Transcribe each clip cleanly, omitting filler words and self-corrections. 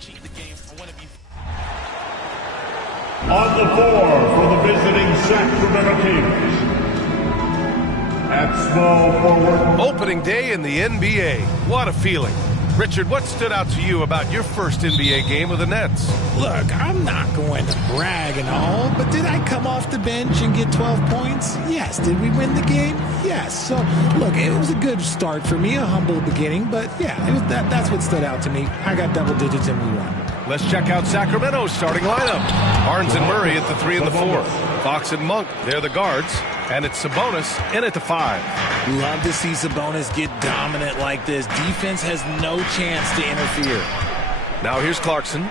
cheating the game. I want to be. On the floor for the visiting Sacramento Kings. At small forward. Opening day in the NBA. What a feeling. Richard, what stood out to you about your first NBA game with the Nets? Look, I'm not going to brag and all, but did I come off the bench and get 12 points? Yes. Did we win the game? Yes. So, look, it was a good start for me, a humble beginning, but yeah, it was that's what stood out to me. I got double digits and we won. Let's check out Sacramento's starting lineup. Barnes and Murray at the 3 and the 4. Fox and Monk, they're the guards. And it's Sabonis in at the 5. Love to see Sabonis get dominant like this. Defense has no chance to interfere. Now here's Clarkson.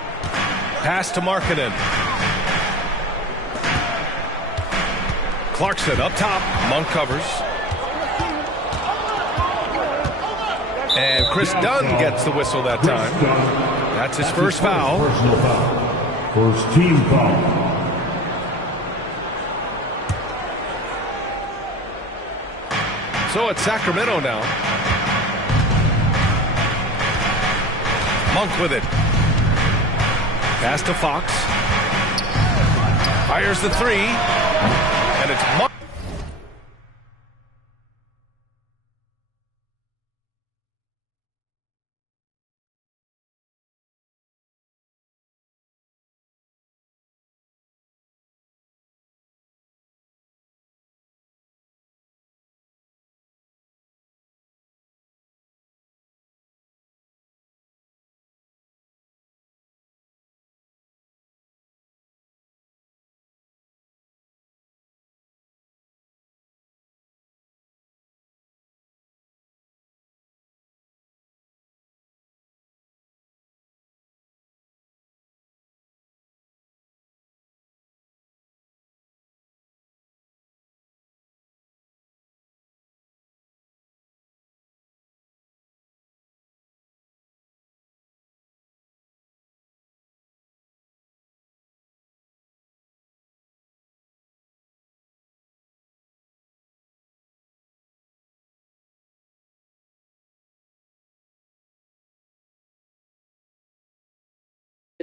Pass to Markkanen. Clarkson up top. Monk covers. And Chris Dunn gets the whistle that time. That's his first foul. Personal foul. First team foul. So it's Sacramento now. Monk with it. Pass to Fox. Fires the 3. And it's Monk.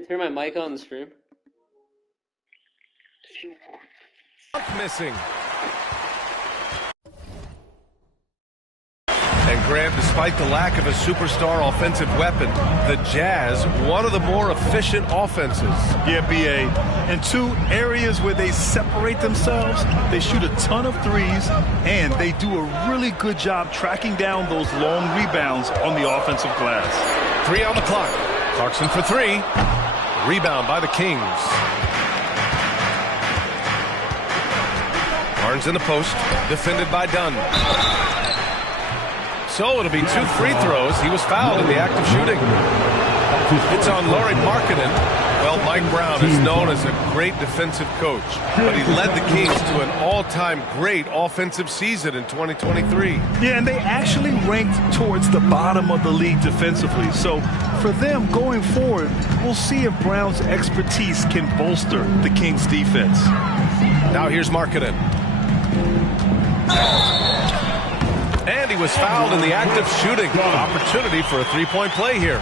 Turn my mic on the stream. Missing. And Grant, despite the lack of a superstar offensive weapon, the Jazz, one of the more efficient offenses. Yeah, B.A. In 2 areas where they separate themselves, they shoot a ton of threes, and they do a really good job tracking down those long rebounds on the offensive glass. 3 on the clock. Clarkson for 3. Rebound by the Kings. Barnes in the post, defended by Dunn. So it'll be 2 free throws. He was fouled in the act of shooting. It's on Lauri Markkanen. Well, Mike Brown is known as a great defensive coach, but he led the Kings to an all-time great offensive season in 2023. Yeah, and they actually ranked towards the bottom of the league defensively. So for them going forward, we'll see if Brown's expertise can bolster the Kings' defense. Now here's Markkanen. And he was fouled in the act of shooting. Opportunity for a 3-point play here.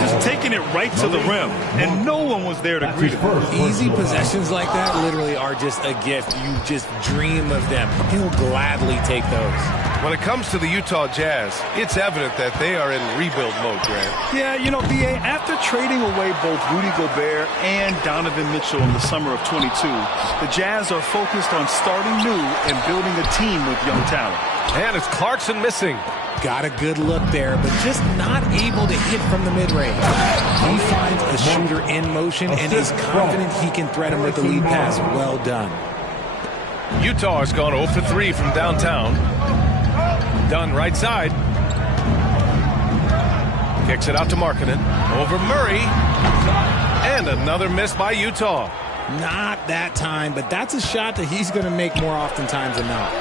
Just taking it right to the rim, and no one was there to greet him. Easy possessions like that literally are just a gift. You just dream of them. He'll gladly take those. When it comes to the Utah Jazz, it's evident that they are in rebuild mode, Grant. Yeah, you know, B.A., after trading away both Rudy Gobert and Donovan Mitchell in the summer of 22, the Jazz are focused on starting new and building a team with young talent. And it's Clarkson missing. Got a good look there, but just not able to hit from the mid-range. He finds a shooter in motion and is confident he can thread him with the lead pass. Well done. Utah has gone 0 for 3 from downtown. Dunn right side. Kicks it out to Markkanen. Over Murray. And another miss by Utah. Not that time, but that's a shot that he's going to make more oftentimes than not.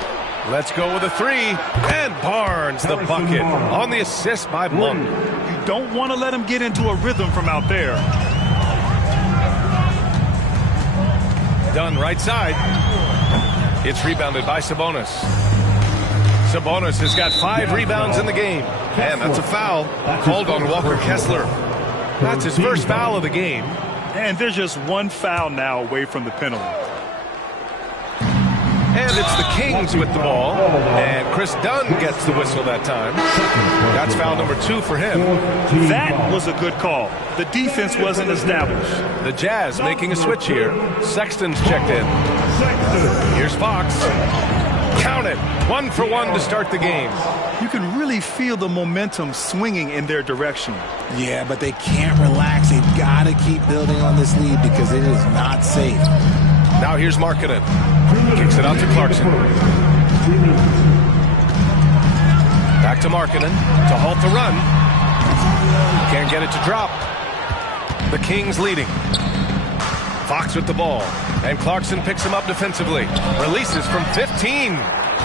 Let's go with a 3. And Barnes the bucket on the assist by Monk. You don't want to let him get into a rhythm from out there. Dunn right side. It's rebounded by Sabonis. Sabonis has got 5 rebounds in the game. And that's a foul called on Walker Kessler. That's his first foul of the game. And there's just one foul now away from the penalty. And it's the Kings with the ball. And Chris Dunn gets the whistle that time. That's foul number 2 for him. That was a good call. The defense wasn't established. The Jazz making a switch here. Sexton's checked in. Here's Fox. Count it. 1 for 1 to start the game. You can really feel the momentum swinging in their direction. Yeah, but they can't relax. They've got to keep building on this lead because it is not safe. Now here's Markkanen. Kicks it out to Clarkson. Back to Markkanen to halt the run. Can't get it to drop. The Kings leading. Fox with the ball. And Clarkson picks him up defensively. Releases from 15.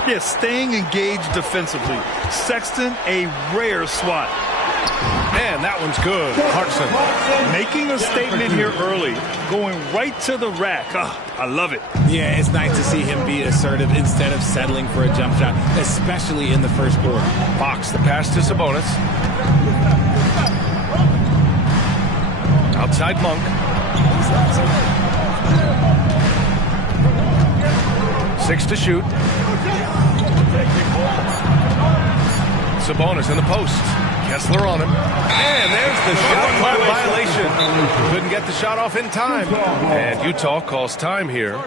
Yeah, staying engaged defensively. Sexton, a rare swat. And that one's good. Clarkson. Making a statement here early. Going right to the rack. I love it. Yeah, it's nice to see him be assertive instead of settling for a jump shot, especially in the first quarter. Fox, the pass to Sabonis. Outside Monk. 6 to shoot. Sabonis in the post. Kessler on him. And there's the shot clock violation. Couldn't get the shot off in time. And Utah calls time here.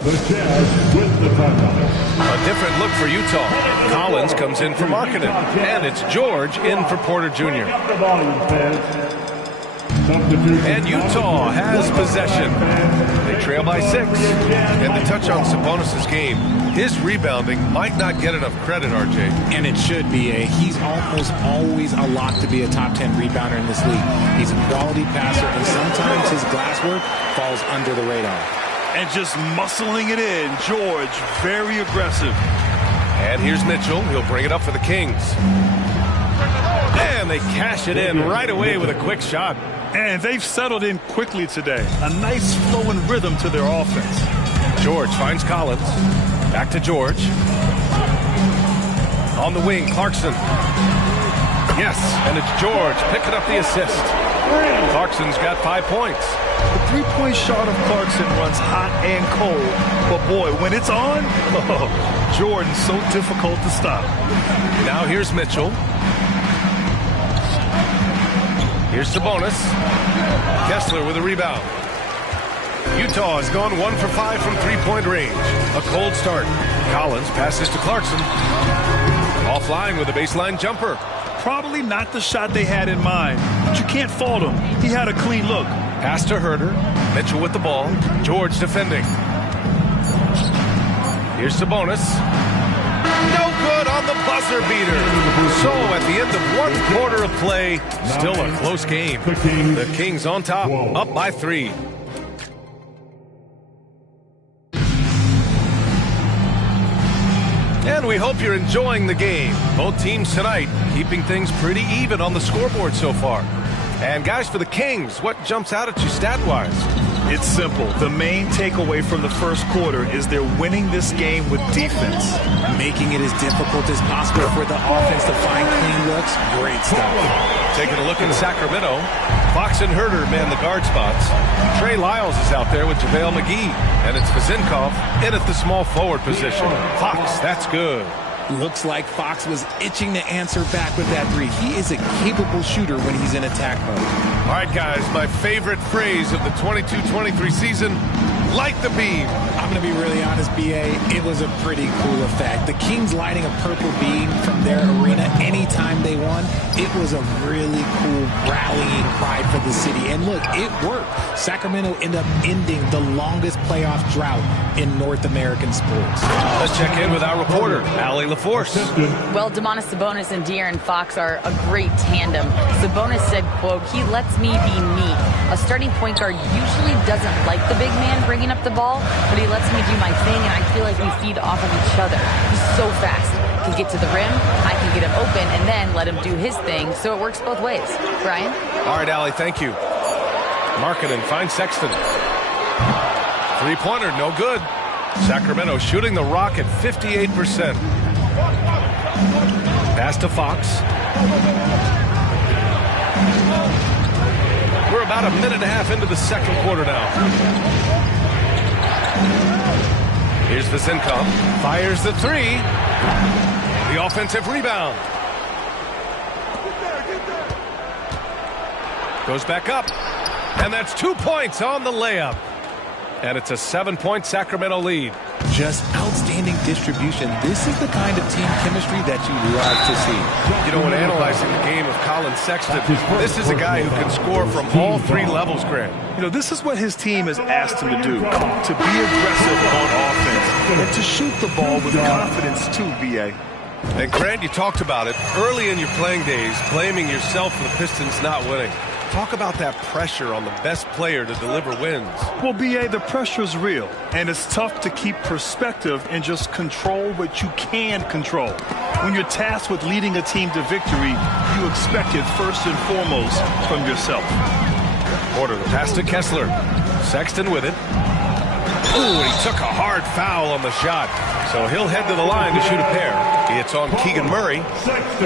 The Jazz with the timeout. A different look for Utah. Collins comes in for Markkanen. And it's George in for Porter Jr. The volume, fans. Substitution. And Utah has possession. They trail by 6. And to touch on Sabonis' game, his rebounding might not get enough credit, RJ. And it should be. He's almost always a lock to be a top 10 rebounder in this league. He's a quality passer, and sometimes his glass work falls under the radar. And just muscling it in. George, very aggressive. And here's Mitchell. He'll bring it up for the Kings. And they cash it in right away with a quick shot. And they've settled in quickly today. A nice flowing rhythm to their offense. George finds Collins. Back to George. On the wing, Clarkson. Yes, and it's George picking up the assist. Clarkson's got 5 points. The three-point shot of Clarkson runs hot and cold. But boy, when it's on, Jordan's so difficult to stop. Now here's Mitchell. Here's Sabonis. Kessler with a rebound. Utah has gone 1 for 5 from three-point range. A cold start. Collins passes to Clarkson. Offline with a baseline jumper. Probably not the shot they had in mind, but you can't fault him. He had a clean look. Pass to Herter. Mitchell with the ball. George defending. Here's Sabonis. No good on the buzzer beater. So at the end of 1 quarter of play, still a close game. The Kings on top, up by 3. And we hope you're enjoying the game. Both teams tonight keeping things pretty even on the scoreboard so far. And guys, for the Kings, what jumps out at you stat-wise? It's simple. The main takeaway from the first quarter is they're winning this game with defense. Making it as difficult as possible for the offense to find clean looks. Great stuff. Taking a look in Sacramento, Fox and Herter man the guard spots. Trey Lyles is out there with JaVale McGee. And it's Vazinkov in at the small forward position. Fox, that's good. Looks like Fox was itching to answer back with that 3. He is a capable shooter when he's in attack mode. All right, guys, my favorite phrase of the 22-23 season, light the beam. I'm going to be really honest, B.A. It was a pretty cool effect. The Kings lighting a purple beam from their arena anytime they won. It was a really cool rallying cry for the city. And look, it worked. Sacramento ended up ending the longest playoff drought in North American sports. Let's check in with our reporter, Allie LaForce. Well, Domantas Sabonis and De'Aaron Fox are a great tandem. Sabonis said, quote, "He lets me be me. A starting point guard usually doesn't like the big man bringing up the ball, but he lets me do my thing, and I feel like we feed off of each other. He's so fast. He can get to the rim, I can get him open, and then let him do his thing, so it works both ways." Brian? All right, Allie, thank you. Markkanen finds Sexton. Three-pointer, no good. Sacramento shooting the rock at 58%. Pass to Fox. about a minute and a half into the second quarter now. Here's the Zincom. Fires the three. The offensive rebound. Goes back up. And that's 2 points on the layup. And it's a 7-point Sacramento lead. Just outstanding distribution. This is the kind of team chemistry that you love to see. You know, when analyzing the game of Colin Sexton, this is a guy who can score from all three levels, Grant. You know, this is what his team has asked him to do, to be aggressive on offense and to shoot the ball with confidence too, B.A. And Grant, you talked about it early in your playing days, blaming yourself for the Pistons not winning. Talk about that pressure on the best player to deliver wins. Well, B.A., the pressure is real, and it's tough to keep perspective and just control what you can control. When you're tasked with leading a team to victory, you expect it first and foremost from yourself. Porter, the pass to Kessler. Sexton with it. Ooh, he took a hard foul on the shot. So he'll head to the line to shoot a pair. It's on Keegan Murray.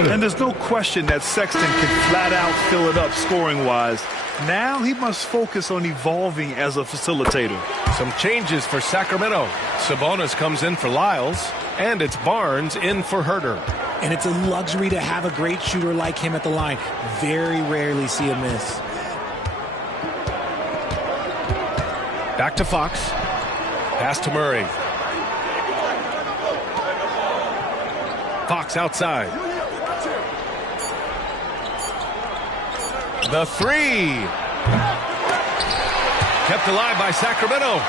And there's no question that Sexton can flat out fill it up scoring-wise. Now he must focus on evolving as a facilitator. Some changes for Sacramento. Sabonis comes in for Lyles, and it's Barnes in for Herter. And it's a luxury to have a great shooter like him at the line. Very rarely see a miss. Back to Fox. Pass to Murray. Fox outside. The three. Kept alive by Sacramento.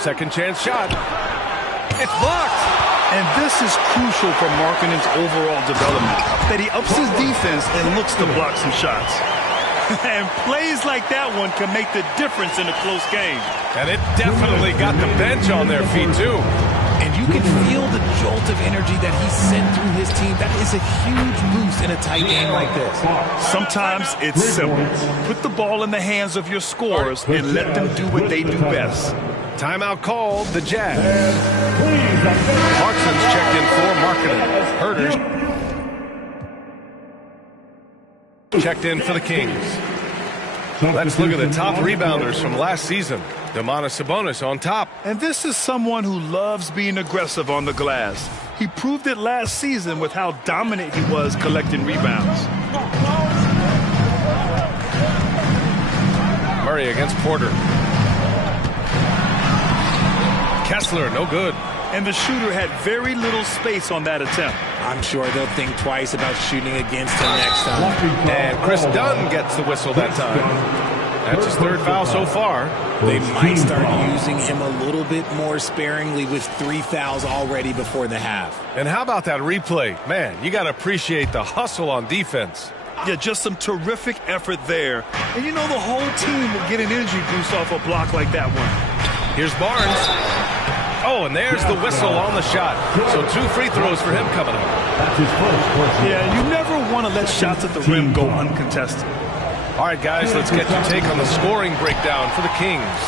Second chance shot. It's blocked. And this is crucial for Markkanen's overall development, that he ups his defense and looks to block some shots. And plays like that one can make the difference in a close game. And it definitely got the bench on their feet, too. And you can feel the jolt of energy that he sent through his team. That is a huge boost in a tight game like this. Sometimes it's simple. Put the ball in the hands of your scorers and let them do what they do best. Timeout called, the Jazz. Clarkson's checked in for Markkanen. Herter's checked in for the Kings. Let's look at the top rebounders from last season. Domantas Sabonis on top. And this is someone who loves being aggressive on the glass. He proved it last season with how dominant he was collecting rebounds. Murray against Porter. Kessler, no good. And the shooter had very little space on that attempt. I'm sure they'll think twice about shooting against him next time. And Chris Dunn gets the whistle that time. That's his third foul so far. They might start using him a little bit more sparingly with 3 fouls already before the half. And how about that replay? Man, you got to appreciate the hustle on defense. Yeah, just some terrific effort there. And you know the whole team will get an energy boost off a block like that one. Here's Barnes. Oh, and there's the whistle on the shot. So 2 free throws for him coming up. Yeah, you never want to let shots at the rim go uncontested. All right, guys, let's get your take on the scoring breakdown for the Kings.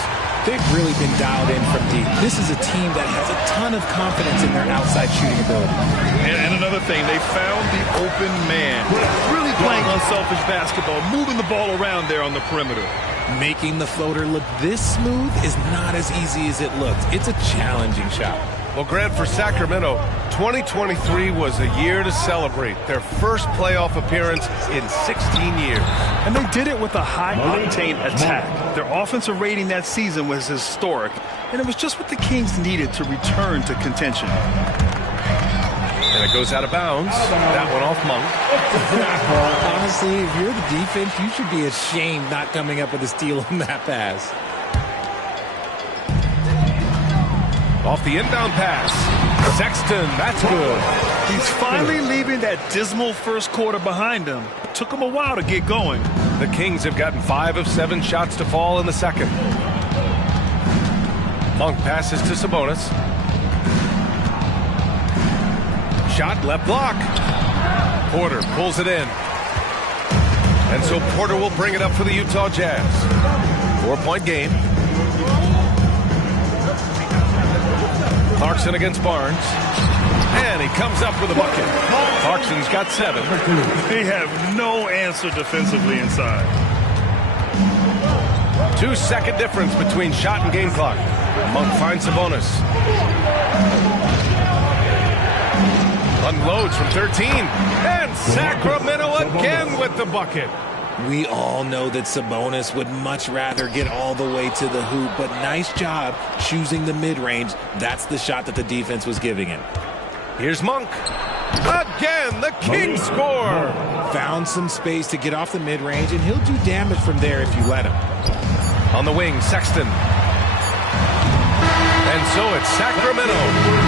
They've really been dialed in from deep. This is a team that has a ton of confidence in their outside shooting ability. And another thing, they found the open man. Really playing unselfish basketball, moving the ball around there on the perimeter. Making the floater look this smooth is not as easy as it looks. It's a challenging shot. Well, Grant, for Sacramento, 2023 was a year to celebrate. Their first playoff appearance in 16 years. And they did it with a high-octane attack. Their offensive rating that season was historic, and it was just what the Kings needed to return to contention. And it goes out of bounds. That one off Monk. Honestly, if you're the defense, you should be ashamed not coming up with a steal on that pass. Off the inbound pass. Sexton, that's good. He's finally leaving that dismal first quarter behind him. Took him a while to get going. The Kings have gotten 5 of 7 shots to fall in the second. Monk passes to Sabonis. Shot left block. Porter pulls it in. And so Porter will bring it up for the Utah Jazz. 4-point game. Clarkson against Barnes. And he comes up with a bucket. Clarkson's got 7. They have no answer defensively inside. 2-second difference between shot and game clock. Monk finds Sabonis. Unloads from 13. And Sacramento again with the bucket. We all know that Sabonis would much rather get all the way to the hoop, but nice job choosing the mid-range. That's the shot that the defense was giving him. Here's Monk. Again, the Kings score. Found some space to get off the mid-range, and he'll do damage from there if you let him. On the wing, Sexton. And so it's Sacramento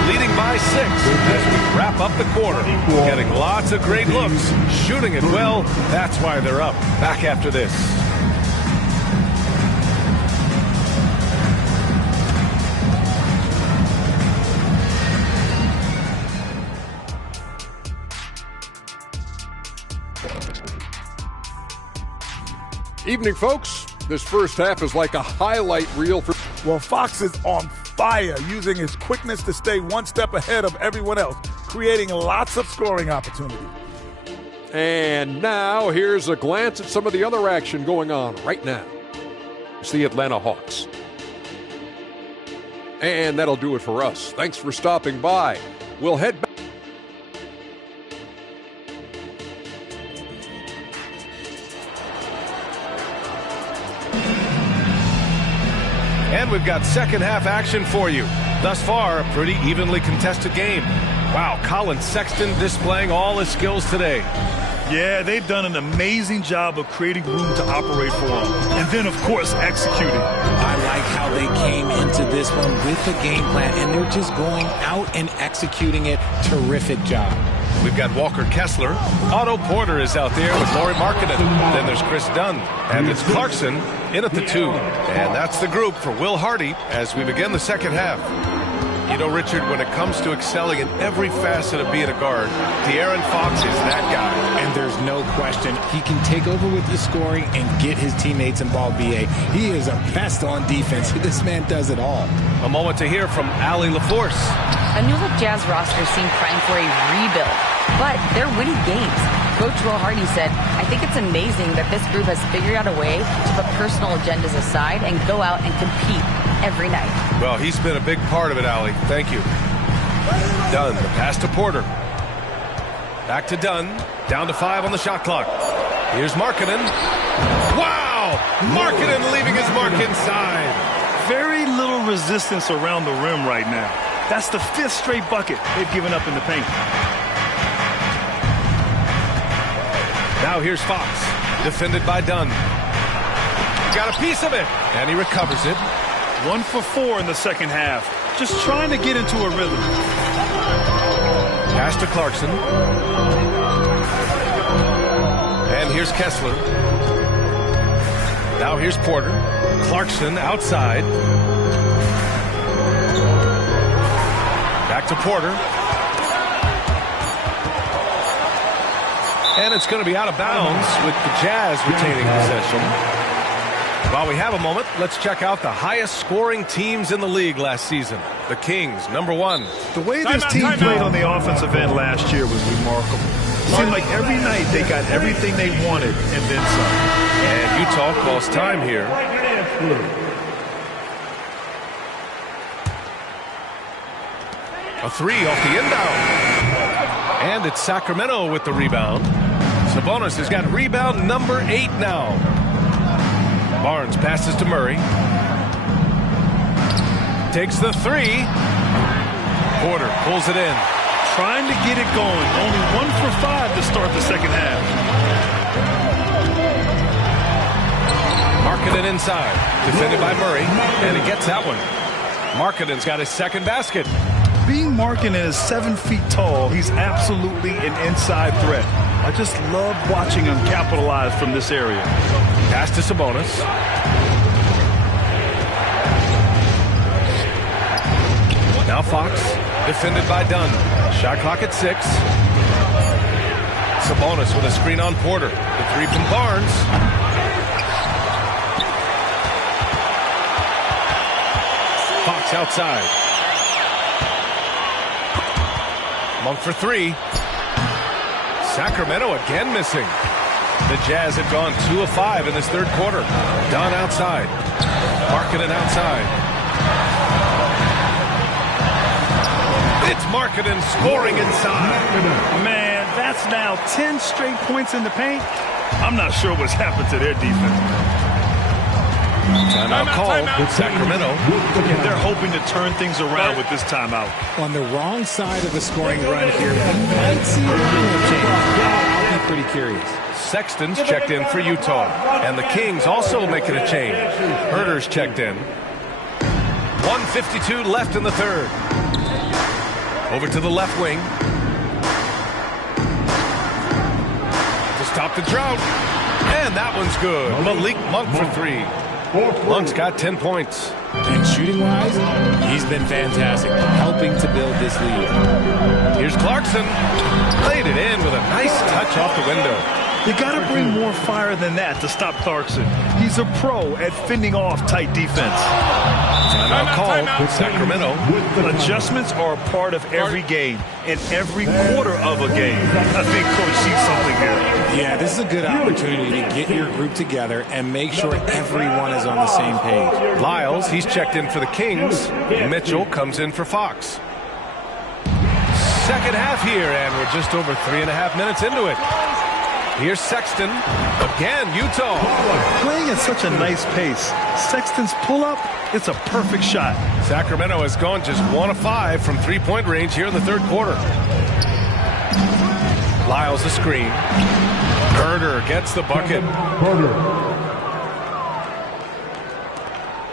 leading by 6 as we wrap up the quarter. Getting lots of great looks, shooting it well. That's why they're up. Back after this. Evening, folks. This first half is like a highlight reel for... Well, Fox is on fire, using his quickness to stay one step ahead of everyone else, creating lots of scoring opportunities. And now here's a glance at some of the other action going on right now. It's the Atlanta Hawks. And that'll do it for us. Thanks for stopping by. We'll head back. And we've got second half action for you. Thus far, a pretty evenly contested game. Wow, Colin Sexton displaying all his skills today. Yeah, they've done an amazing job of creating room to operate for him. And then, of course, executing. I like how they came into this one with a game plan, and they're just going out and executing it. Terrific job. We've got Walker Kessler. Otto Porter is out there with Lauri Markkanen. Then there's Chris Dunn. And it's Clarkson in at the 2. And that's the group for Will Hardy as we begin the second half. You know, Richard, when it comes to excelling in every facet of being a guard, De'Aaron Fox is that guy. And there's no question he can take over with the scoring and get his teammates involved, B.A. He is a pest on defense. This man does it all. A moment to hear from Allie LaForce. A new-look Jazz roster seemed primed for a rebuild, but they're winning games. Coach Will Hardy said, I think it's amazing that this group has figured out a way to put personal agendas aside and go out and compete every night. Well, he's been a big part of it, Allie. Thank you. Dunn, the pass to Porter. Back to Dunn. Down to 5 on the shot clock. Here's Markkanen. Wow! Markkanen leaving his mark inside. Very little resistance around the rim right now. That's the 5th straight bucket they've given up in the paint. Now here's Fox. Defended by Dunn. Got a piece of it. And he recovers it. 1 for 4 in the second half. Just trying to get into a rhythm. Pass to Clarkson. And here's Kessler. Now here's Porter. Clarkson outside. Back to Porter. And it's going to be out of bounds with the Jazz retaining possession. While we have a moment, let's check out the highest scoring teams in the league last season. The Kings, number 1. The way this team played on the offensive end last year was remarkable. It seemed like every night they got everything they wanted and then some. And Utah calls time here. A 3 off the inbound. And it's Sacramento with the rebound. Sabonis has got rebound number 8 now. Barnes passes to Murray. Takes the 3. Porter pulls it in. Trying to get it going. Only 1 for 5 to start the second half. Markkanen inside. Defended by Murray. And he gets that one. Markkanen's got his second basket. Being Markkanen is 7 feet tall, he's absolutely an inside threat. I just love watching him capitalize from this area. Pass to Sabonis. Now Fox, defended by Dunn. Shot clock at 6. Sabonis with a screen on Porter. The 3 from Barnes. Fox outside. Monk for 3. Sacramento again missing. The Jazz have gone 2 of 5 in this third quarter. Dunn outside. Markkanen outside. It's Markkanen scoring inside. Man, that's now 10 straight points in the paint. I'm not sure what's happened to their defense. Timeout called with Sacramento. And they're hoping to turn things around with this timeout. On the wrong side of the scoring run here, we might see a lineup change. I'll be pretty curious. Sexton's checked in for Utah. And the Kings also making a change. Herder's checked in. 1:52 left in the third. Over to the left wing. To stop the drought. And that one's good. Malik Monk for 3. Monk's got 10 points. And shooting-wise, he's been fantastic, helping to build this lead. Here's Clarkson. Laid it in with a nice touch off the window. You got to bring more fire than that to stop Clarkson. He's a pro at fending off tight defense. Timeout called with Sacramento. Adjustments are a part of every game and every quarter of a game. I think Coach sees something here. Yeah, this is a good opportunity to get your group together and make sure everyone is on the same page. Lyles, he's checked in for the Kings. Mitchell comes in for Fox. Second half here, and we're just over 3.5 minutes into it. Here's Sexton. Again, Utah. Playing at such a nice pace. Sexton's pull-up, it's a perfect shot. Sacramento has gone just 1 of 5 from three-point range here in the third quarter. Lyles the screen. Herder gets the bucket.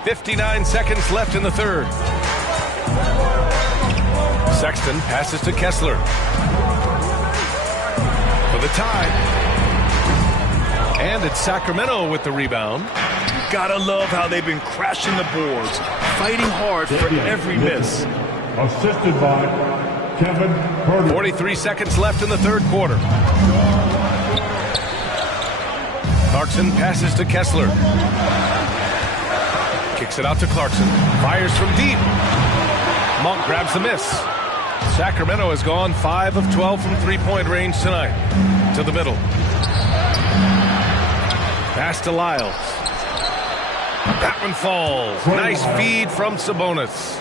59 seconds left in the third. Sexton passes to Kessler. For the tie. And it's Sacramento with the rebound. Gotta love how they've been crashing the boards, fighting hard for every miss. Assisted by Kevin Herder. 43 seconds left in the third quarter. Clarkson passes to Kessler. Kicks it out to Clarkson. Fires from deep. Monk grabs the miss. Sacramento has gone 5 of 12 from three-point range tonight. To the middle. Pass to Lyles. That one falls. Nice feed from Sabonis.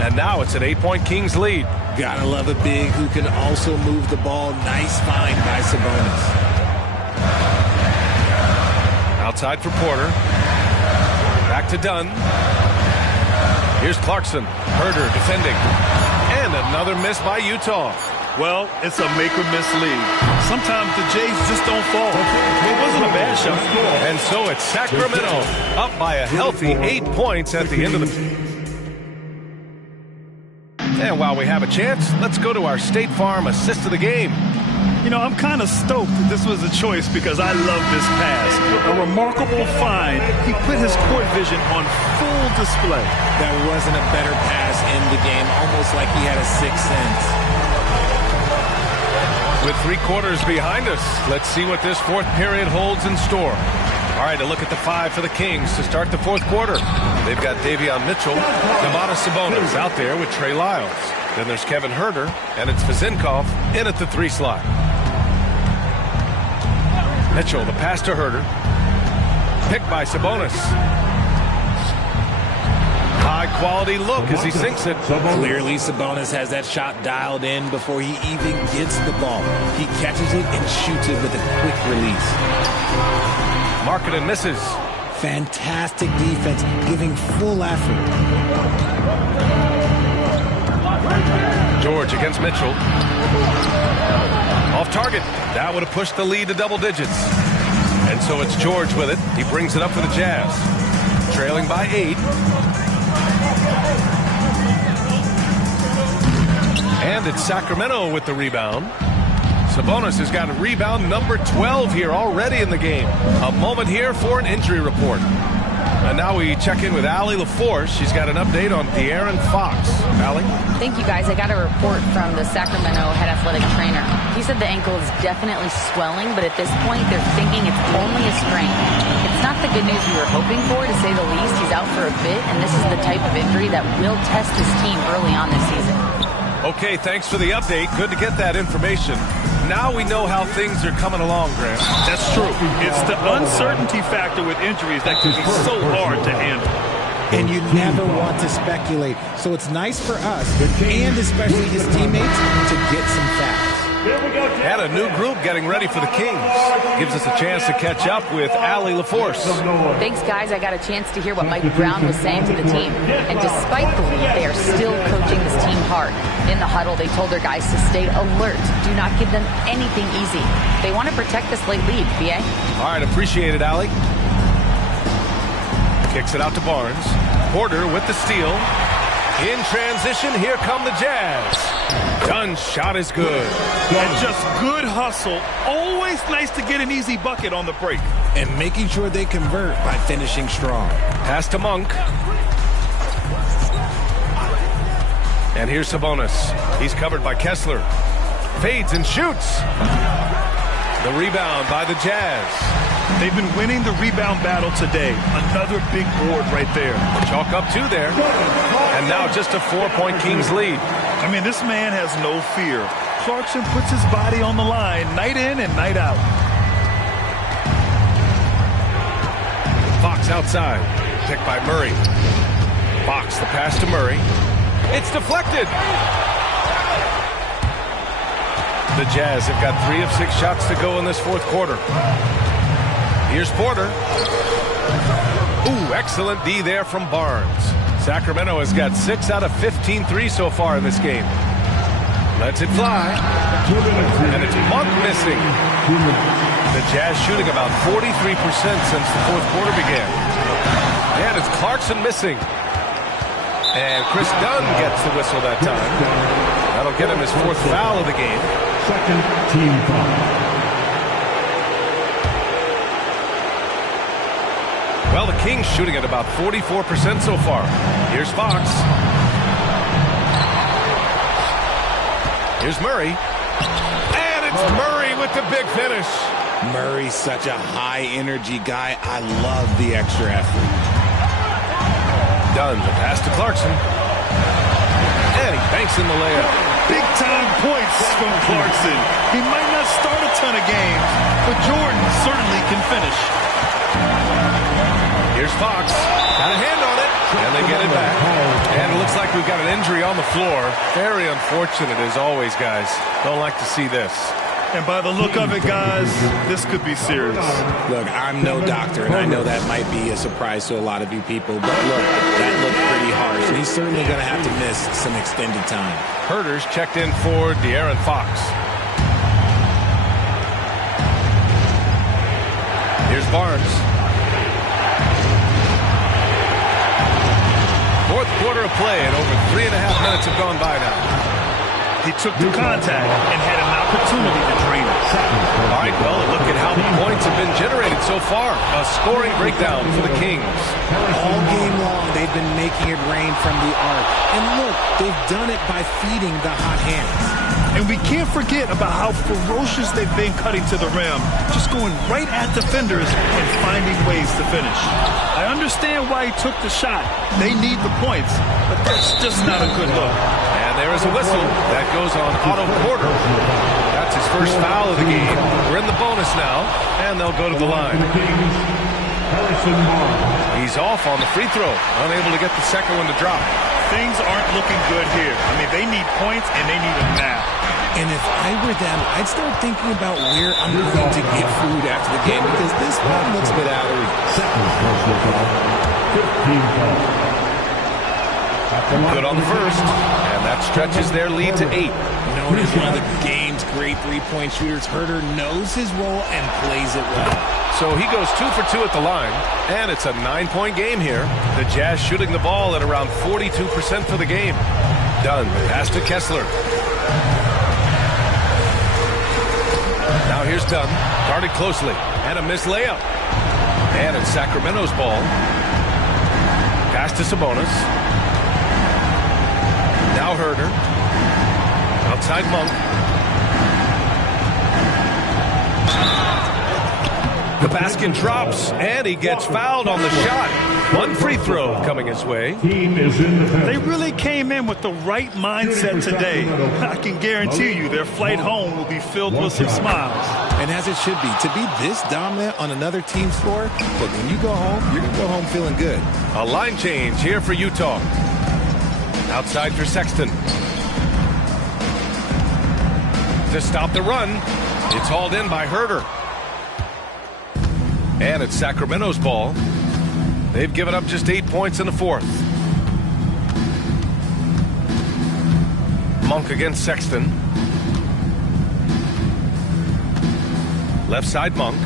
And now it's an 8-point Kings lead. Gotta love a big who can also move the ball. Nice find by Sabonis. Outside for Porter. Back to Dunn. Here's Clarkson. Herder defending. And another miss by Utah. Well, it's a make-or-miss league. Sometimes the Jays just don't fall. It wasn't a bad shot. And so it's Sacramento up by a healthy 8 points at the end of the... And while we have a chance, let's go to our State Farm assist of the game. You know, I'm kind of stoked that this was a choice because I love this pass. A remarkable find. He put his court vision on full display. There wasn't a better pass in the game, almost like he had a sixth sense. With 3 quarters behind us, let's see what this fourth period holds in store. All right, a look at the 5 for the Kings to start the fourth quarter. They've got Davion Mitchell, Domantas Sabonis out there with Trey Lyles. Then there's Kevin Herder, and it's Vezinkov in at the 3 slot. Mitchell, the pass to Herder. Picked by Sabonis. High-quality look as he sinks it. Clearly, Sabonis has that shot dialed in before he even gets the ball. He catches it and shoots it with a quick release. Markkanen misses. Fantastic defense, giving full effort. George against Mitchell. Off target. That would have pushed the lead to double digits. And so it's George with it. He brings it up for the Jazz. Trailing by 8. And it's Sacramento with the rebound. Sabonis has got a rebound number 12 here already in the game. A moment here for an injury report. And now we check in with Allie LaForce. She's got an update on De'Aaron Fox. Allie? Thank you, guys. I got a report from the Sacramento head athletic trainer. He said the ankle is definitely swelling, but at this point, they're thinking it's only a sprain. It's not the good news we were hoping for, to say the least. He's out for a bit, and this is the type of injury that will test his team early on this season. Okay, thanks for the update. Good to get that information. Now we know how things are coming along, Grant. That's true. It's the uncertainty factor with injuries that can be so hard to handle. And you never want to speculate. So it's nice for us, and especially his teammates, to get some facts. And a new group getting ready for the Kings. Gives us a chance to catch up with Allie LaForce. Thanks, guys. I got a chance to hear what Mike Brown was saying to the team. And despite the lead, they are still coaching this team hard. In the huddle, they told their guys to stay alert. Do not give them anything easy. They want to protect this late lead, BA. All right, appreciate it, Allie. Kicks it out to Barnes. Porter with the steal. In transition, here come the Jazz. Dunn's shot is good. And just good hustle. Always nice to get an easy bucket on the break. And making sure they convert by finishing strong. Pass to Monk. And here's Sabonis. He's covered by Kessler. Fades and shoots. The rebound by the Jazz. They've been winning the rebound battle today. Another big board right there. Chalk up 2 there. And now just a 4-point Kings lead. I mean, this man has no fear. Clarkson puts his body on the line night in and night out. Fox outside. Picked by Murray. Fox the pass to Murray. It's deflected. The Jazz have got 3 of 6 shots to go in this fourth quarter. Here's Porter. Ooh, excellent D there from Barnes. Sacramento has got 6 out of 15 threes so far in this game. Lets it fly. And it's Monk missing. The Jazz shooting about 43% since the fourth quarter began. And it's Clarkson missing. And Chris Dunn gets the whistle that time. That'll get him his 4th foul of the game. Second team foul. Well, the Kings shooting at about 44% so far. Here's Fox. Here's Murray. And it's Murray with the big finish. Murray's such a high-energy guy. I love the extra effort. Dunn, the pass to Clarkson. And he banks in the layup. Big-time points from Clarkson. He might not start a ton of games, but Jordan certainly can finish. Here's Fox. Got a hand on it. And they get it back. And it looks like we've got an injury on the floor. Very unfortunate as always, guys. Don't like to see this. And by the look of it, guys, this could be serious. Look, I'm no doctor, and I know that might be a surprise to a lot of you people. But look, that looked pretty harsh. And he's certainly going to have to miss some extended time. Herter's checked in for De'Aaron Fox. Here's Barnes. Fourth quarter of play, and over 3.5 minutes have gone by now. He took the contact and had an opportunity to drain it. All right, well, look at how the points have been generated so far. A scoring breakdown for the Kings. All game long, they've been making it rain from the arc. And look, they've done it by feeding the hot hands. And we can't forget about how ferocious they've been cutting to the rim, just going right at defenders and finding ways to finish. I understand why he took the shot. They need the points, but that's just not a good look. And there is a whistle. That goes on Otto Porter. That's his first foul of the game. We're in the bonus now, and they'll go to the line. He's off on the free throw, unable to get the second one to drop. Things aren't looking good here. I mean, they need points, and they need them now. And if I were them, I'd start thinking about where I'm going to get food after the game, because this one looks a bit out of reach. Good on the first, and that stretches their lead to 8. Known as one of the game's great three-point shooters, Herter knows his role and plays it well. So he goes 2 for 2 at the line, and it's a 9-point game here. The Jazz shooting the ball at around 42% for the game. Dunn, pass to Kessler. Now here's Dunn, guarded closely, and a missed layup. And it's Sacramento's ball. Pass to Sabonis. Now Herter. Outside Monk. The basket drops, and he gets fouled on the shot. One free throw coming his way. Team is in the penalty. They really came in with the right mindset today. I can guarantee you their flight home will be filled with some smiles. And as it should be. To be this dominant on another team's floor, look, when you go home, you're going to go home feeling good. A line change here for Utah. Outside for Sexton. To stop the run, it's hauled in by Herter. And it's Sacramento's ball. They've given up just 8 points in the fourth. Monk against Sexton. Left side Monk.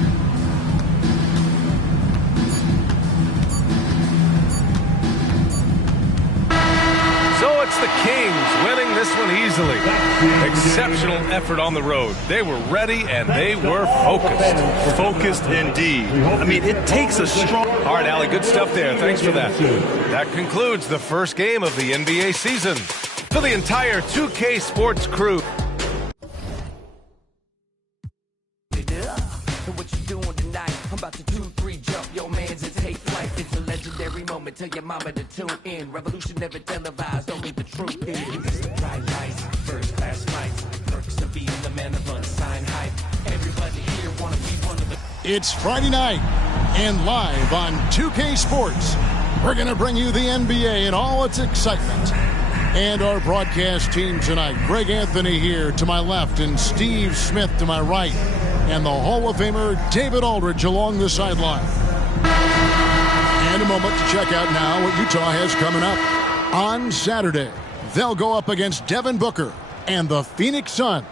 So it's the Kings winning this one easily. Exceptional effort on the road. They were ready and they were focused. Focused indeed. I mean, it takes a strong... All right, Allie, good stuff there. Thanks for that. That concludes the first game of the NBA season. For the entire 2K Sports crew. What you doing tonight? I'm about to 2-3 jump your man's and take flight. It's a legendary moment. Tell your mama to tune in. Revolution never televised. Only the truth is. It's the bright lights, first class flights. Perks to be the man of unsigned hype. Everybody here wanna be one of the. It's Friday night and live on 2K Sports. We're gonna bring you the NBA and all its excitement. And our broadcast team tonight, Greg Anthony here to my left and Steve Smith to my right. And the Hall of Famer David Aldridge along the sideline. And a moment to check out now what Utah has coming up. On Saturday, they'll go up against Devin Booker and the Phoenix Suns.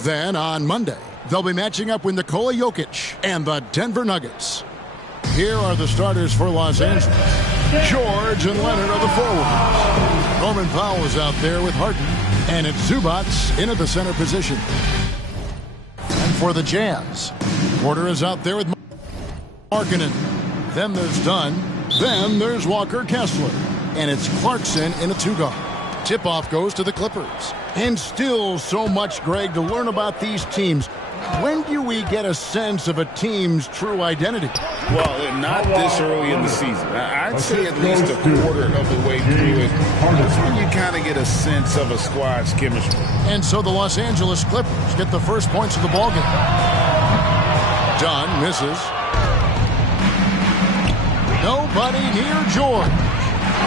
Then on Monday, they'll be matching up with Nikola Jokic and the Denver Nuggets. Here are the starters for Los Angeles. George and Leonard are the forwards. Norman Powell is out there with Harden. And it's Zubats into the center position. And for the Jazz, Porter is out there with Markkanen. Then there's Dunn. Then there's Walker Kessler. And it's Clarkson in a two-guard. Tip-off goes to the Clippers. And still so much, Greg, to learn about these teams. When do we get a sense of a team's true identity? Well, not this early in the season. I'd say at least a quarter of the way through it. That's when you kind of get a sense of a squad's chemistry. And so the Los Angeles Clippers get the first points of the ballgame. Dunn misses. Nobody near George.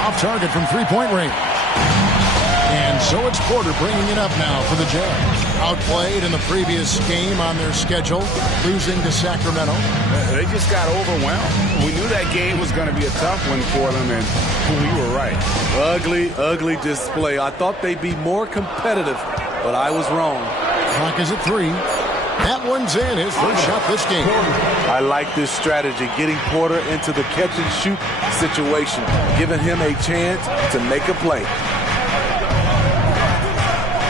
Off target from three-point range. And so it's Porter bringing it up now for the Jazz. Outplayed in the previous game on their schedule, losing to Sacramento. They just got overwhelmed. We knew that game was going to be a tough one for them, and we were right. Ugly display. I thought they'd be more competitive, but I was wrong. Clock is at 3. That one's in, his first shot this game. I like this strategy, getting Porter into the catch-and-shoot situation, giving him a chance to make a play.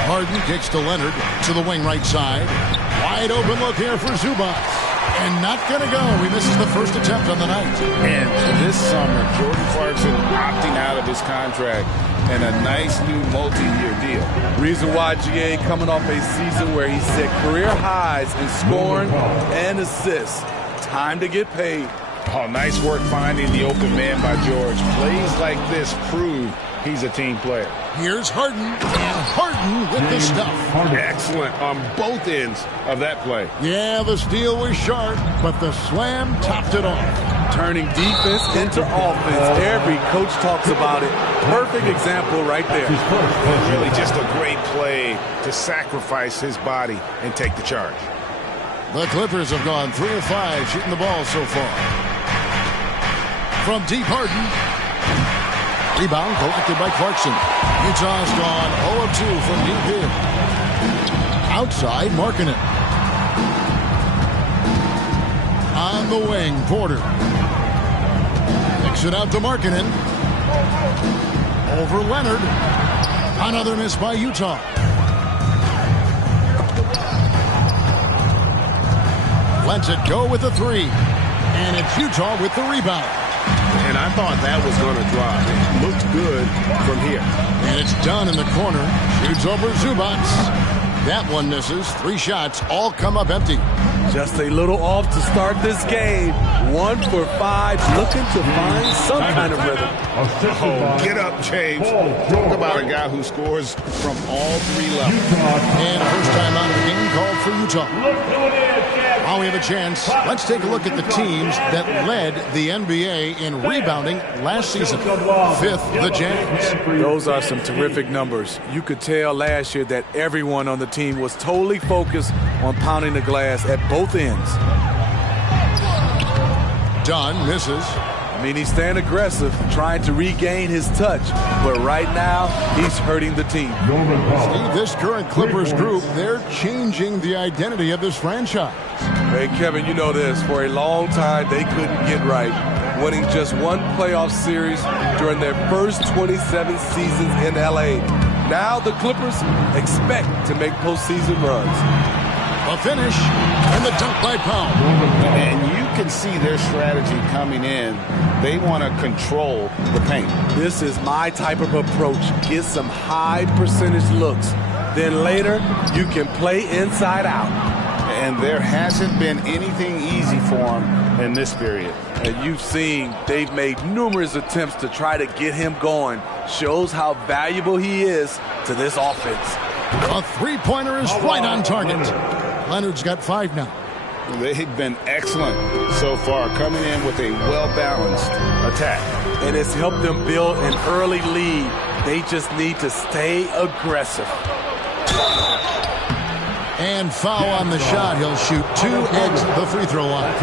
Harden kicks to Leonard to the wing right side. Wide open look here for Zubac. And not going to go. He misses the first attempt on the night. And this summer, Jordan Clarkson opting out of his contract and a nice new multi-year deal. Reason why GA coming off a season where he set career highs in scoring and assists. Time to get paid. Oh, nice work finding the open man by George. Plays like this prove he's a team player. Here's Harden, and Harden with the stuff. Excellent on both ends of that play. Yeah, the steal was sharp, but the slam topped it off. Turning defense into offense. Every coach talks about it. Perfect example right there. Really just a great play to sacrifice his body and take the charge. The Clippers have gone 3 of 5 shooting the ball so far. From deep, Harden. Rebound collected by Clarkson. Utah's gone 0 of 2 from deep here. Outside, Markkanen. On the wing, Porter. Kicks it out to Markkanen. Over Leonard. Another miss by Utah. Lets it go with the 3. And it's Utah with the rebound. And I thought that was going to drop. It looked good from here. And it's Dunn in the corner. Shoots over Zubac. That one misses. 3 shots all come up empty. Just a little off to start this game. 1 for 5, looking to find some kind of rhythm. Oh, get up, James. Talk about a guy who scores from all 3 levels. And first time out of the game called for Utah. Now we have a chance. Let's take a look at the teams that led the NBA in rebounding last season. 5th, the Jazz. Those are some terrific numbers. You could tell last year that everyone on the team was totally focused on pounding the glass at both ends. Dunn misses. I mean, he's staying aggressive, trying to regain his touch. But right now, he's hurting the team. Steve, this current Clippers group, they're changing the identity of this franchise. Hey, Kevin, you know this. For a long time, they couldn't get right, winning just 1 playoff series during their first 27 seasons in L.A. Now the Clippers expect to make postseason runs. A finish, and the dunk by Powell. And you can see their strategy coming in. They want to control the paint. This is my type of approach. Get some high percentage looks. Then later, you can play inside out. And there hasn't been anything easy for them in this period. And you've seen they've made numerous attempts to try to get him going. Shows how valuable he is to this offense. A 3-pointer is right on target. Leonard's got 5 now. They've been excellent so far, coming in with a well-balanced attack. And it's helped them build an early lead. They just need to stay aggressive. And foul on the shot. He'll shoot 2 at the free throw line.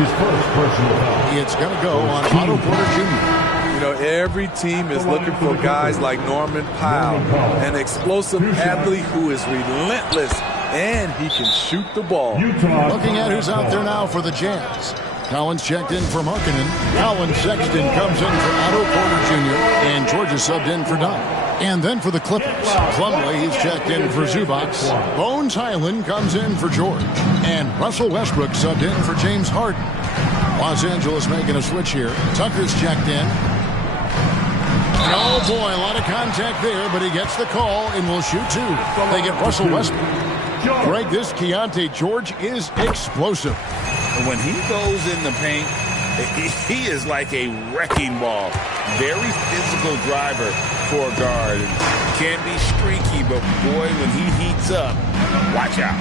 It's going to go on Otto Porter Jr. You know, every team is looking for guys like Norman Powell, an explosive athlete who is relentless, and he can shoot the ball. Looking at who's out there now for the Jazz. Collins checked in for Markkanen. Colin Sexton comes in for Otto Porter Jr. And Georgia subbed in for Dunn. And then for the Clippers, Plumlee, he's checked in for Zubac. Bones Highland comes in for George. And Russell Westbrook subbed in for James Harden. Los Angeles making a switch here. Tucker's checked in. Oh boy, a lot of contact there, but he gets the call and will shoot 2. They get Russell Westbrook. Greg, this Keontae George is explosive. When he goes in the paint, he is like a wrecking ball. Very physical driver for a guard. Can be streaky, but boy, when he heats up, watch out.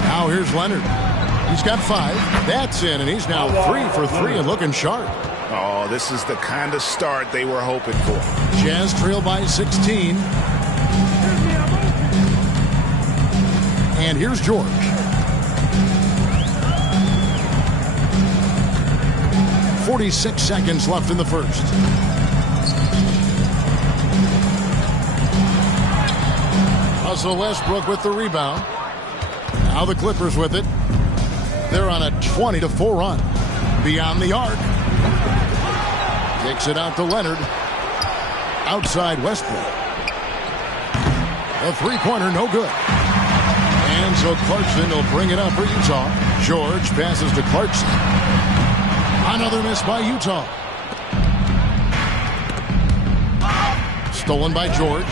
Now here's Leonard. He's got 5. That's in, and he's now 3 for 3 and looking sharp. Oh, this is the kind of start they were hoping for. Jazz trail by 16. And here's George. .46 seconds left in the first. Russell Westbrook with the rebound. Now the Clippers with it. They're on a 20-4 run. Beyond the arc. Takes it out to Leonard. Outside Westbrook. A 3-pointer, no good. And so Clarkson will bring it up for Utah. George passes to Clarkson. Another miss by Utah. Stolen by George.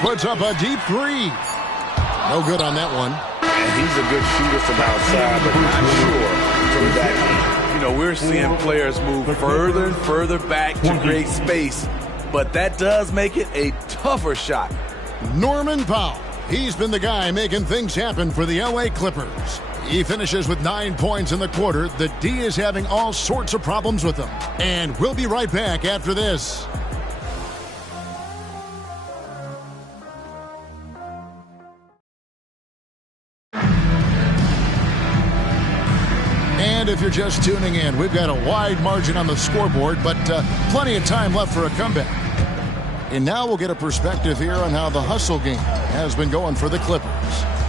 Puts up a deep 3. No good on that one. And he's a good shooter from outside, but not sure from that. You know, we're seeing players move further and further back to create space, but that does make it a tougher shot. Norman Powell. He's been the guy making things happen for the LA Clippers. He finishes with 9 points in the quarter. The D is having all sorts of problems with him. And we'll be right back after this. And if you're just tuning in, we've got a wide margin on the scoreboard, but plenty of time left for a comeback. And now we'll get a perspective here on how the hustle game has been going for the Clippers.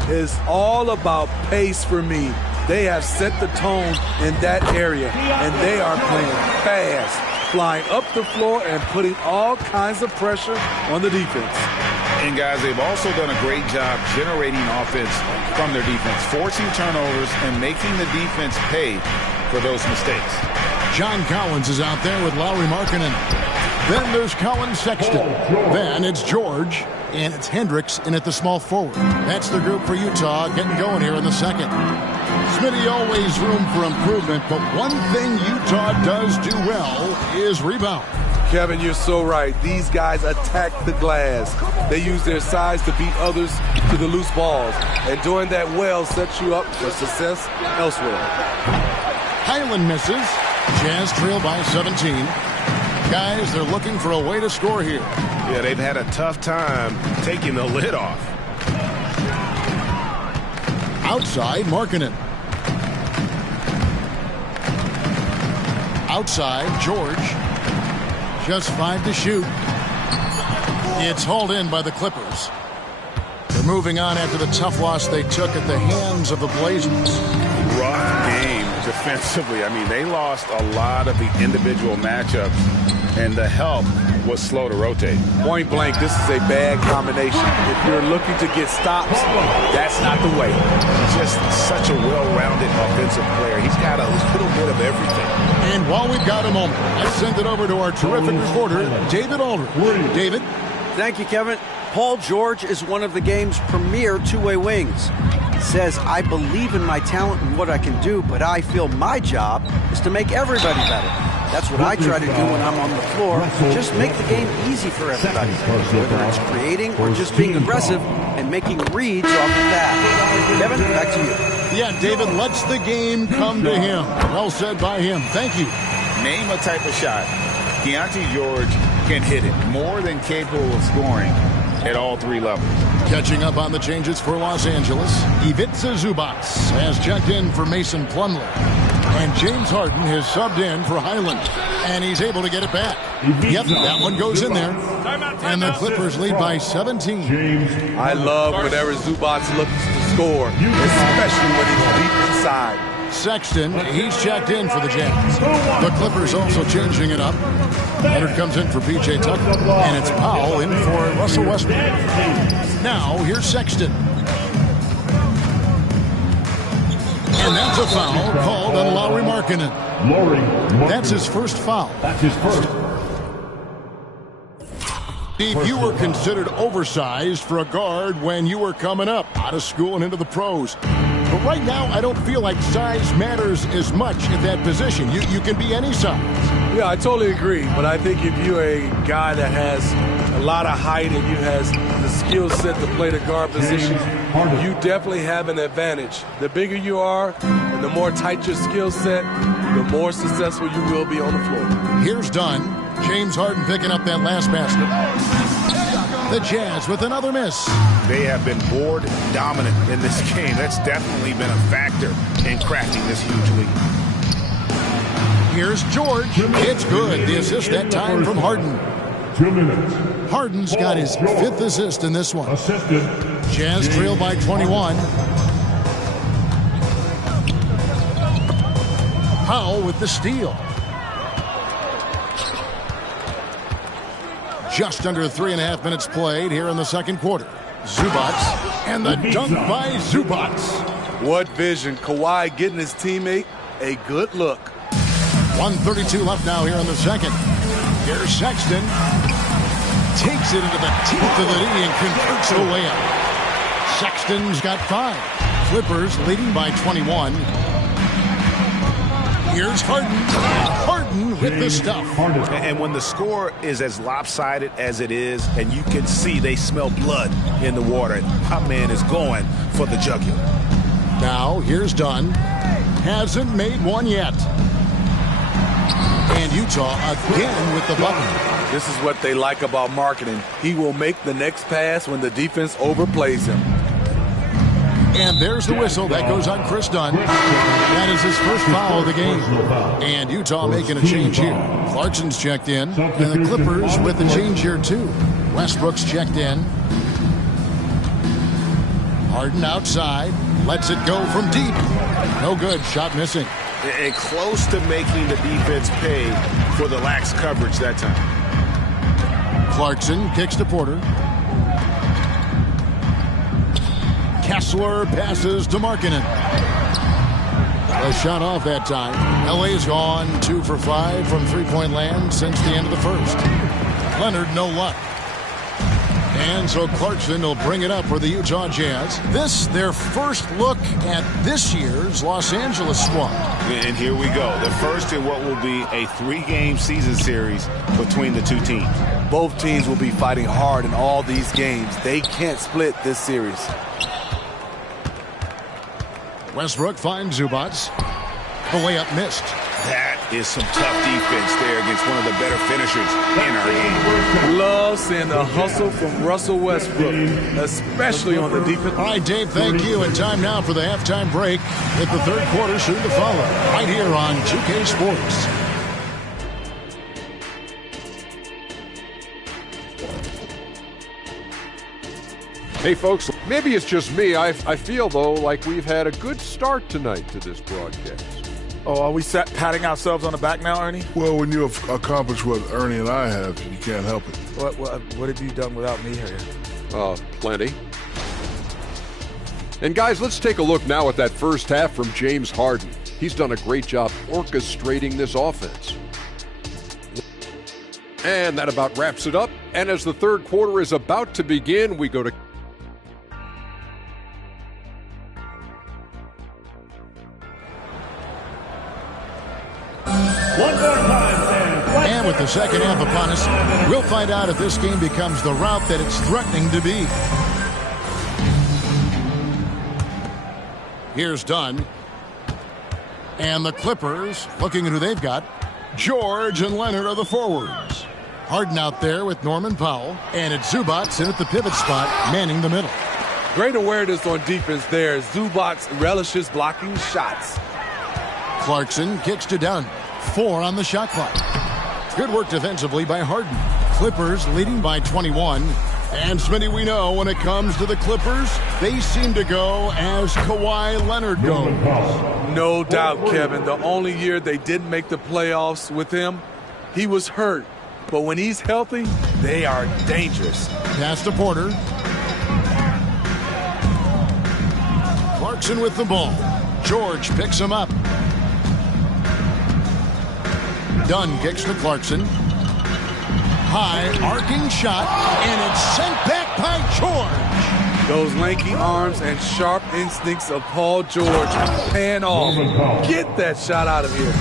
It's all about pace for me. They have set the tone in that area, and they are playing fast, flying up the floor and putting all kinds of pressure on the defense. And guys, they've also done a great job generating offense from their defense, forcing turnovers and making the defense pay for those mistakes. John Collins is out there with Lauri Markkanen. Then there's Colin Sexton. Then it's George. And it's Hendricks in at the small forward. That's the group for Utah getting going here in the second. Smitty, always room for improvement, but one thing Utah does do well is rebound. Kevin, you're so right. These guys attack the glass. They use their size to beat others to the loose balls. And doing that well sets you up for success elsewhere. Highland misses. Jazz trail by 17. Guys, they're looking for a way to score here. Yeah, they've had a tough time taking the lid off. Outside, Markkanen. Outside, George. Just 5 to shoot. It's hauled in by the Clippers. They're moving on after the tough loss they took at the hands of the Blazers. Rough game defensively. I mean, they lost a lot of the individual matchups, and the help was slow to rotate. Point blank, this is a bad combination. If you're looking to get stops, that's not the way. Just such a well-rounded offensive player. He's got a little bit of everything. And while we've got a moment, let's send it over to our terrific reporter, David Aldridge. David? Thank you, Kevin. Paul George is one of the game's premier two-way wings. He says, I believe in my talent and what I can do, but I feel my job is to make everybody better. That's what I try to do when I'm on the floor. Just make the game easy for everybody, whether it's creating or just being aggressive and making reads off of that. Kevin, back to you. Yeah, David lets the game come to him. Well said by him. Thank you. Name a type of shot. Keontae George can hit it, more than capable of scoring at all three levels. Catching up on the changes for Los Angeles, Ivica Zubac has checked in for Mason Plumlee. And James Harden has subbed in for Highland. And he's able to get it back. Yep, that one goes in there. And the Clippers lead by 17. I love whenever Zubac looks to score, especially when he's deep inside. Sexton, he's checked in for the Jazz. The Clippers also changing it up. Leonard comes in for P.J. Tucker. And it's Powell in for Russell Westbrook. Now, here's Sexton. And that's a foul called on Lauri Markkanen. That's his first foul. That's his first. Steve, you were considered oversized for a guard when you were coming up out of school and into the pros. But right now, I don't feel like size matters as much at that position. You can be any size. Yeah, I totally agree. But I think if you're a guy that has a lot of height and you has the skill set to play the guard position, you definitely have an advantage. The bigger you are and the more tight your skill set, the more successful you will be on the floor. Here's Dunn. James Harden picking up that last basket. The Jazz with another miss. They have been board dominant in this game. That's definitely been a factor in cracking this huge lead. Here's George. It's good. The assist that time from Harden. 2 minutes. Harden's got his 5th assist in this one. Assisted. Jazz trail by 21. Powell with the steal. Just under 3.5 minutes played here in the second quarter. Zubac and the dunk by Zubac. What vision. Kawhi getting his teammate a good look. 1:32 left now here in the second. Here's Sexton. Takes it into the teeth of the knee and converts a layup. Sexton's got 5. Clippers leading by 21. Here's Harden. Harden with the stuff. And when the score is as lopsided as it is, and you can see they smell blood in the water, our man is going for the jugular. Now, here's Dunn. Hasn't made one yet. And Utah again with the button. This is what they like about Markkanen. He will make the next pass when the defense overplays him. And there's the whistle. That goes on Chris Dunn. That is his first foul of the game. And Utah making a change here. Clarkson's checked in. And the Clippers with a change here, too. Westbrook's checked in. Harden outside. Lets it go from deep. No good. Shot missing. And close to making the defense pay for the lax coverage that time. Clarkson kicks to Porter. Kessler passes to Markkanen. A shot off that time. LA's gone 2 for 5 from three-point land since the end of the first. Leonard, no luck. And so Clarkson will bring it up for the Utah Jazz. This, their first look at this year's Los Angeles squad. And here we go. The first in what will be a 3-game season series between the two teams. Both teams will be fighting hard in all these games. They can't split this series. Westbrook finds Zubats. The layup missed. That is some tough defense there against one of the better finishers in our game. Love seeing the hustle from Russell Westbrook, especially on the defense. All right, Dave, thank you. And time now for the halftime break with the third quarter soon to follow. Right here on 2K Sports. Hey, folks, maybe it's just me. I feel, though, like we've had a good start tonight to this broadcast. Oh, are we patting ourselves on the back now, Ernie? Well, when you have accomplished what Ernie and I have, you can't help it. What have you done without me here? Plenty. And, guys, let's take a look now at that first half from James Harden. He's done a great job orchestrating this offense. And that about wraps it up. And as the third quarter is about to begin, we go to... And with the second half upon us, we'll find out if this game becomes the route that it's threatening to be. Here's Dunn. And the Clippers, looking at who they've got. George and Leonard are the forwards. Harden out there with Norman Powell. And it's Zubats in at the pivot spot, manning the middle. Great awareness on defense there. Zubats relishes blocking shots. Clarkson kicks to Dunn. 4 on the shot clock. Good work defensively by Harden. Clippers leading by 21. And Smitty, we know when it comes to the Clippers, they seem to go as Kawhi Leonard goes. No doubt, Kevin. The only year they didn't make the playoffs with him, he was hurt. But when he's healthy, they are dangerous. Pass to Porter. Clarkson with the ball. George picks him up. Dunn kicks to Clarkson. High, arcing shot, and it's sent back by George. Those lanky arms and sharp instincts of Paul George paying off. Get that shot out of here.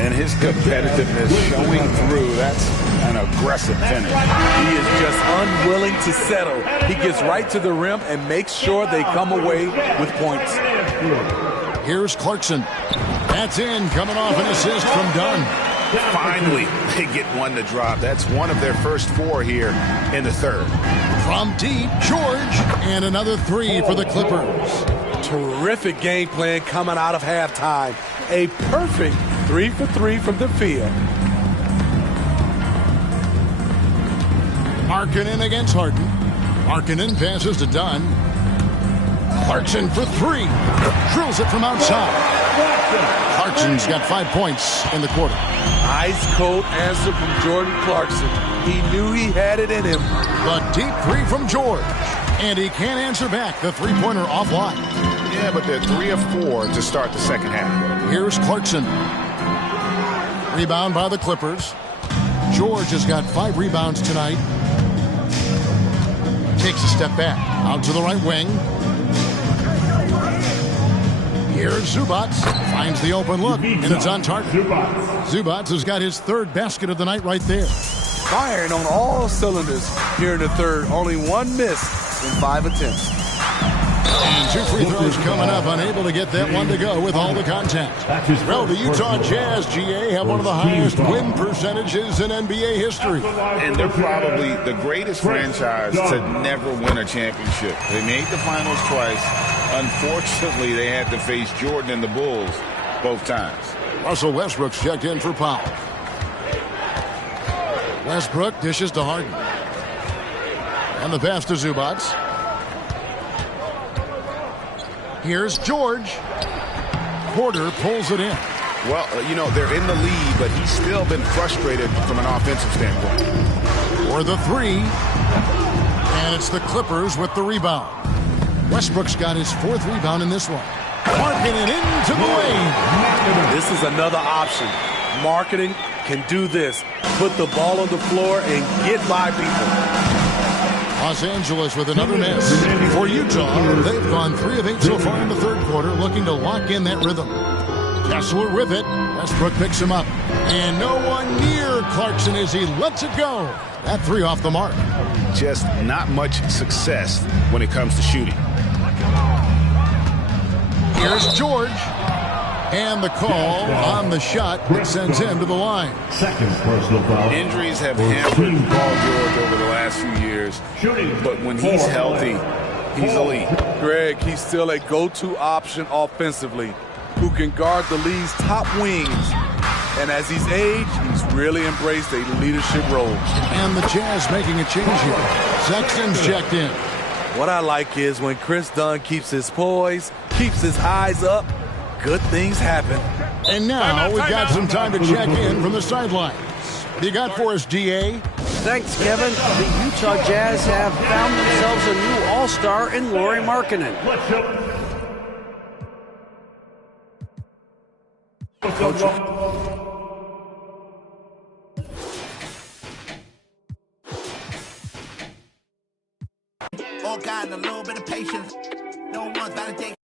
And his competitiveness showing through. That's an aggressive finish. He is just unwilling to settle. He gets right to the rim and makes sure they come away with points. Here's Clarkson. That's in, coming off an assist from Dunn. Finally, they get one to drop. That's one of their first 4 here in the third. From deep, George, and another 3 for the Clippers. Terrific game plan coming out of halftime. A perfect 3 for 3 from the field. Markkanen against Harden. Markkanen passes to Dunn. Clarkson for 3. Drills it from outside. Clarkson's got 5 points in the quarter. Ice cold answer from Jordan Clarkson. He knew he had it in him. The deep 3 from George. And he can't answer back. The three-pointer offline. Yeah, but they're 3 of 4 to start the second half. Here's Clarkson. Rebound by the Clippers. George has got 5 rebounds tonight. Takes a step back. Out to the right wing. Here's Zubats. Finds the open look, and it's on target. Zubats has got his 3rd basket of the night right there. Firing on all cylinders here in the third. Only 1 miss in 5 attempts. And 2 free throws coming up. Unable to get that one to go with all the contact. Well, the Utah Jazz, GA, have one of the highest win percentages in NBA history. And they're probably the greatest franchise to never win a championship. They made the finals twice. Unfortunately, they had to face Jordan and the Bulls both times. Russell Westbrook's checked in for Powell. Westbrook dishes to Harden. And the pass to Zubats. Here's George. Porter pulls it in. Well, you know, they're in the lead, but he's still been frustrated from an offensive standpoint. For the 3. And it's the Clippers with the rebound. Westbrook's got his 4th rebound in this one. Markkanen into the lane. This is another option. Markkanen can do this. Put the ball on the floor and get by people. Los Angeles with another miss. For Utah, they've gone 3 of 8 so far in the third quarter, looking to lock in that rhythm. Kessler with it. Westbrook picks him up. And no one near Clarkson as he lets it go. That 3 off the mark. Just not much success when it comes to shooting. Here's George. And the call on the shot that sends him to the line. Second personal foul. Injuries have hampered Paul George over the last few years. But when he's healthy, he's elite. Greg, he's still a go-to option offensively who can guard the league's top wings. And as he's aged, he's really embraced a leadership role. And the Jazz making a change here. Sexton's checked in. What I like is when Chris Dunn keeps his poise, keeps his eyes up, good things happen. And now we've got some time to check in from the sidelines. What do you got for us, DA? Thanks, Kevin. The Utah Jazz have found themselves a new all-star in Lauri Markkanen. Coach. All got a little bit of patience. No one's validate.